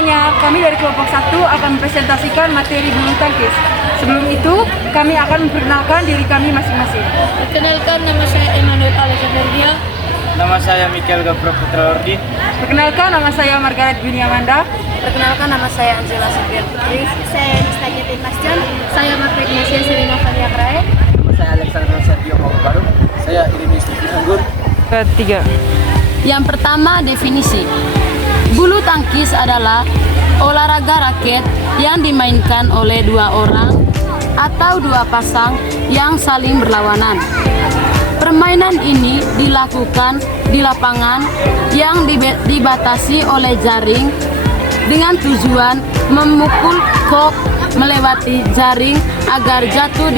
Selanjutnya, kami dari kelompok 1 akan mempresentasikan materi bulu tangkis. Sebelum itu, kami akan memperkenalkan diri kami masing-masing. Perkenalkan, nama saya Emmanuel Alexanderia. Nama saya Mikael Gabro Putra Ordin. Perkenalkan, nama saya Margaret Bini Amanda. Perkenalkan, nama saya Angela Sofian Putri. Saya Nista Getin Masjon. Saya Margaret Ignacia Serena Valia Krae. Saya Alexander Sergio Baru. Saya Irini Siti Anggun. Ketiga. Yang pertama, definisi. Bulu tangkis adalah olahraga raket yang dimainkan oleh dua orang atau dua pasang yang saling berlawanan. Permainan ini dilakukan di lapangan yang dibatasi oleh jaring dengan tujuan memukul kok melewati jaring agar jatuh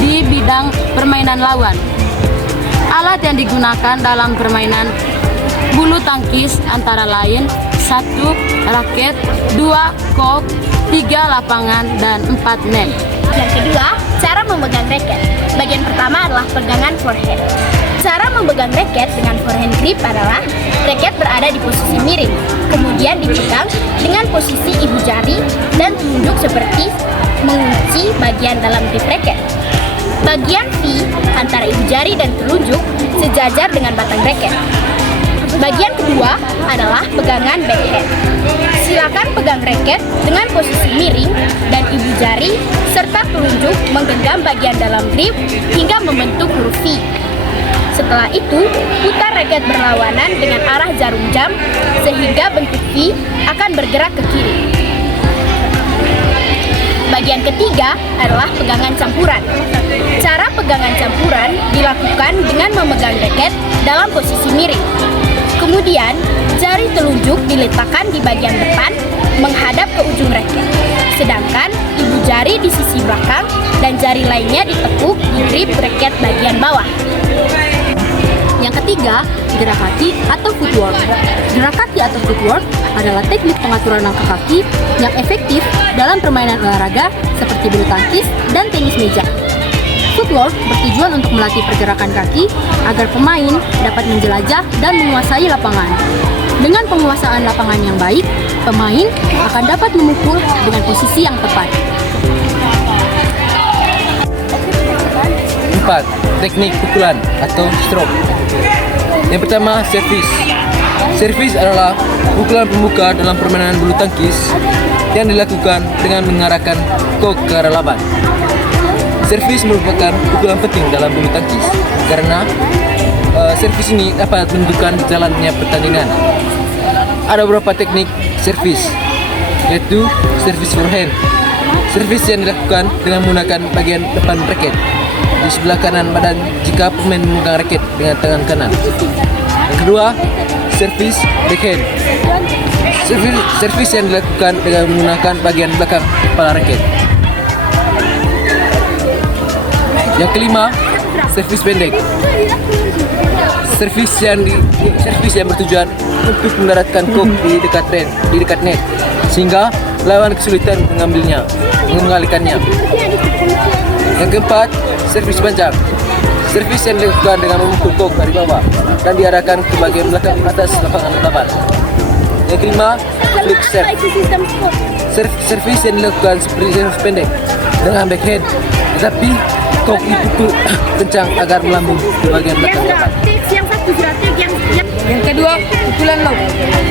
di bidang permainan lawan. Alat yang digunakan dalam permainan bulu tangkis antara lain 1. Raket, 2. Kok, 3. Lapangan, dan 4. net. Yang kedua, cara memegang raket. Bagian pertama adalah pegangan forehand. Cara memegang raket dengan forehand grip adalah raket berada di posisi miring, kemudian dipegang dengan posisi ibu jari dan telunjuk seperti mengunci bagian dalam grip raket. Bagian V antara ibu jari dan telunjuk sejajar dengan batang raket. Bagian kedua adalah pegangan backhand. Silakan pegang raket dengan posisi miring dan ibu jari serta telunjuk menggenggam bagian dalam grip hingga membentuk huruf V. Setelah itu, putar raket berlawanan dengan arah jarum jam sehingga bentuk V akan bergerak ke kiri. Bagian ketiga adalah pegangan campuran. Cara pegangan campuran dilakukan dengan memegang raket dalam posisi miring. Kemudian, jari telunjuk diletakkan di bagian depan menghadap ke ujung raket. Sedangkan ibu jari di sisi belakang dan jari lainnya ditekuk di grip raket bagian bawah. Yang ketiga, gerak kaki atau footwork. Gerak kaki atau footwork adalah teknik pengaturan langkah kaki yang efektif dalam permainan olahraga seperti bulu tangkis dan tenis meja. Footwork bertujuan untuk melatih pergerakan kaki agar pemain dapat menjelajah dan menguasai lapangan. Dengan penguasaan lapangan yang baik, pemain akan dapat memukul dengan posisi yang tepat. 4. Teknik pukulan atau stroke. Yang pertama, servis. Servis adalah pukulan pembuka dalam permainan bulu tangkis yang dilakukan dengan mengarahkan kok ke arah lawan. Servis merupakan pukulan penting dalam bulu tangkis karena servis ini dapat menentukan jalannya pertandingan. Ada beberapa teknik servis, yaitu servis forehand. Servis yang dilakukan dengan menggunakan bagian depan raket di sebelah kanan badan jika pemain memegang raket dengan tangan kanan. Yang kedua, servis backhand. Servis yang dilakukan dengan menggunakan bagian belakang kepala raket. Yang kelima, servis pendek. Servis yang bertujuan untuk mendaratkan kok di dekat net, sehingga lawan kesulitan mengalihkannya. Yang keempat, servis panjang. Servis yang dilakukan dengan memukul kok dari bawah dan diarahkan ke bagian belakang atas lapangan lawan. Yang kelima, flick serve. Servis yang dilakukan seperti servis pendek dengan backhand, tetapi kok dipukul kencang agar melambung ke bagian belakang lawan. Yang kedua, pukulan lob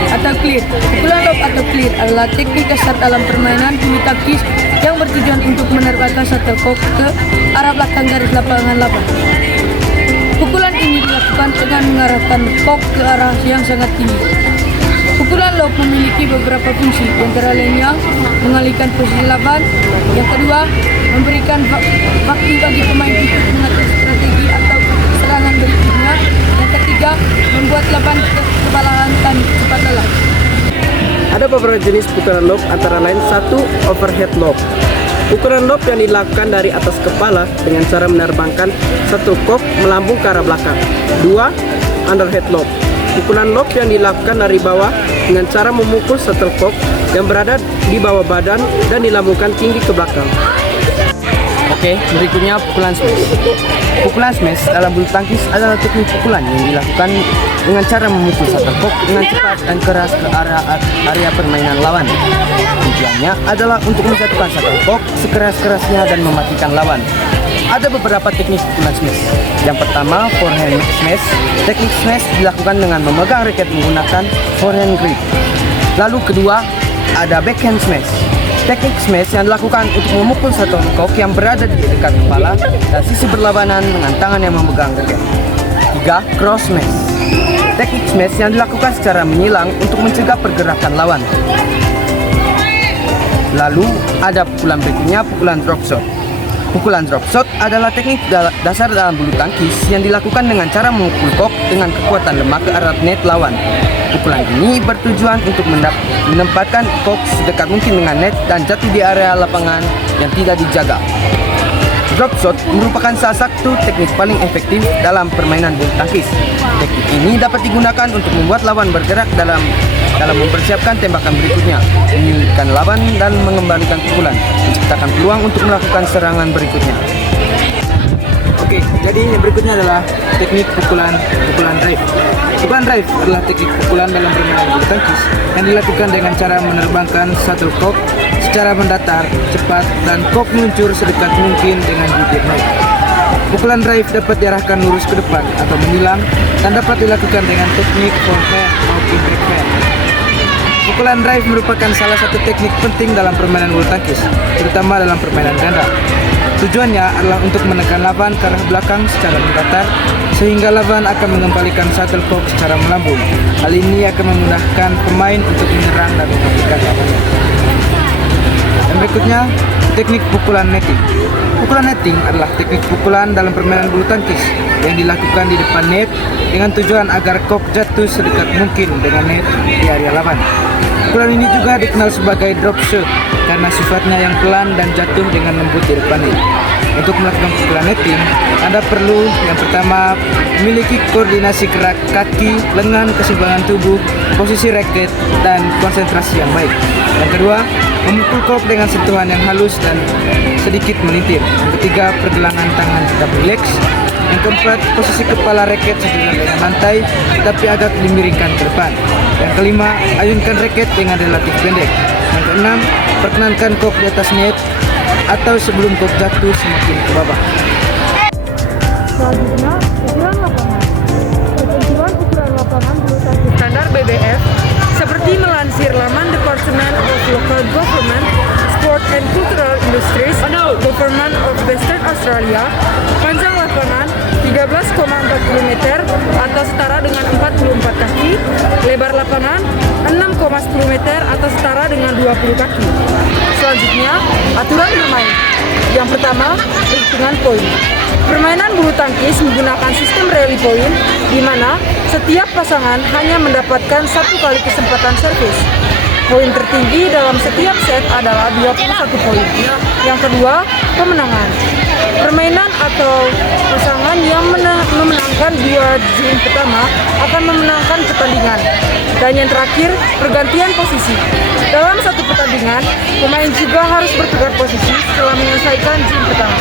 atau clear. Pukulan lob atau clear adalah teknik dasar dalam permainan bulu tangkis yang bertujuan untuk menerbangkan shuttlecock ke arah belakang garis lapangan lawan. Pukulan ini dilakukan dengan mengarahkan kok ke arah yang sangat tinggi. Pukulan lob memiliki beberapa fungsi, antara lainnya mengalihkan posisi lawan. Yang kedua, memberikan waktu bagi pemain untuk mengatur strategi atau serangan berikutnya. Yang ketiga, membuat lawan kewalahan dan cepat lelah. Ada beberapa jenis pukulan lob antara lain 1. Overhead lob. Pukulan lob yang dilakukan dari atas kepala dengan cara menerbangkan shuttlecock melambung ke arah belakang. 2. Underhead lob. Pukulan lob yang dilakukan dari bawah dengan cara memukul shuttlecock yang berada di bawah badan dan dilambungkan tinggi ke belakang. Oke, berikutnya pukulan smash. Pukulan smash dalam bulu tangkis adalah teknik pukulan yang dilakukan dengan cara memukul shuttlecock dengan cepat dan keras ke area permainan lawan. Tujuannya adalah untuk menjatuhkan shuttlecock sekeras-kerasnya dan mematikan lawan. Ada beberapa teknik pukulan smash. Yang pertama, forehand smash. Teknik smash dilakukan dengan memegang raket menggunakan forehand grip. Lalu kedua, ada backhand smash. Teknik smash yang dilakukan untuk memukul shuttlecock yang berada di dekat kepala dan sisi berlawanan dengan tangan yang memegang raket. 3. Cross smash. Teknik smash yang dilakukan secara menyilang untuk mencegah pergerakan lawan. Lalu ada pukulan berikutnya, pukulan drop shot. Pukulan drop shot adalah teknik dasar dalam bulu tangkis yang dilakukan dengan cara memukul kok dengan kekuatan lemah ke arah net lawan. Pukulan ini bertujuan untuk menempatkan kok sedekat mungkin dengan net dan jatuh di area lapangan yang tidak dijaga. Drop shot merupakan salah satu teknik paling efektif dalam permainan bulu tangkis. Teknik ini dapat digunakan untuk membuat lawan bergerak dalam mempersiapkan tembakan berikutnya, menyulitkan lawan dan mengembalikan pukulan, menciptakan peluang untuk melakukan serangan berikutnya. Oke, jadi yang berikutnya adalah teknik pukulan drive. Pukulan drive adalah teknik pukulan dalam permainan bulu tangkis yang dilakukan dengan cara menerbangkan shuttlecock secara mendatar, cepat, dan kok meluncur sedekat mungkin dengan bibir net. Pukulan drive dapat diarahkan lurus ke depan atau menyilang dan dapat dilakukan dengan teknik forehand maupun backhand. Pukulan drive merupakan salah satu teknik penting dalam permainan bulu tangkis, terutama dalam permainan ganda. Tujuannya adalah untuk menekan lawan ke arah belakang secara mendatar, sehingga lawan akan mengembalikan shuttlecock secara melambung. Hal ini akan memudahkan pemain untuk menyerang dan mematikan lawannya. Yang berikutnya, teknik pukulan netting. Pukulan netting adalah teknik pukulan dalam permainan bulu tangkis yang dilakukan di depan net dengan tujuan agar kok jatuh sedekat mungkin dengan net di area lawan. Pukulan ini juga dikenal sebagai drop shot karena sifatnya yang pelan dan jatuh dengan lembut di depan net. Untuk melakukan pukulan netting, Anda perlu yang pertama memiliki koordinasi gerak kaki, lengan, keseimbangan tubuh, posisi raket, dan konsentrasi yang baik. Yang kedua, memukul kok dengan sentuhan yang halus dan sedikit melintir. Yang ketiga, pergelangan tangan tetap rileks. Yang keempat, posisi kepala raket sejajar dengan lantai tetapi agak dimiringkan ke depan. Yang kelima, ayunkan raket dengan relatif pendek. Yang keenam, perkenankan kok di atas net atau sebelum kok jatuh semakin ke bawah. Selanjutnya, ukuran lapangan. Ketentuan ukuran lapangan bulu tangkis standar BBF seperti melansir laman Department of Local Government, Sport and Cultural Industries, Government of Western Australia, panjang lapangan 13,40 meter atau setara dengan 44 kaki, lebar lapangan 6,10 meter atau setara dengan 20 kaki. Selanjutnya, aturan bermain. Yang pertama, perhitungan poin. Permainan bulu tangkis menggunakan sistem rally point, di mana setiap pasangan hanya mendapatkan satu kali kesempatan servis. Poin tertinggi dalam setiap set adalah 21 poin. Yang kedua, pemenangan. Permainan atau pasangan yang memenangkan dua game pertama akan memenangkan pertandingan. Dan yang terakhir, pergantian posisi. Dalam satu pertandingan, pemain juga harus bertukar posisi setelah menyelesaikan game pertama.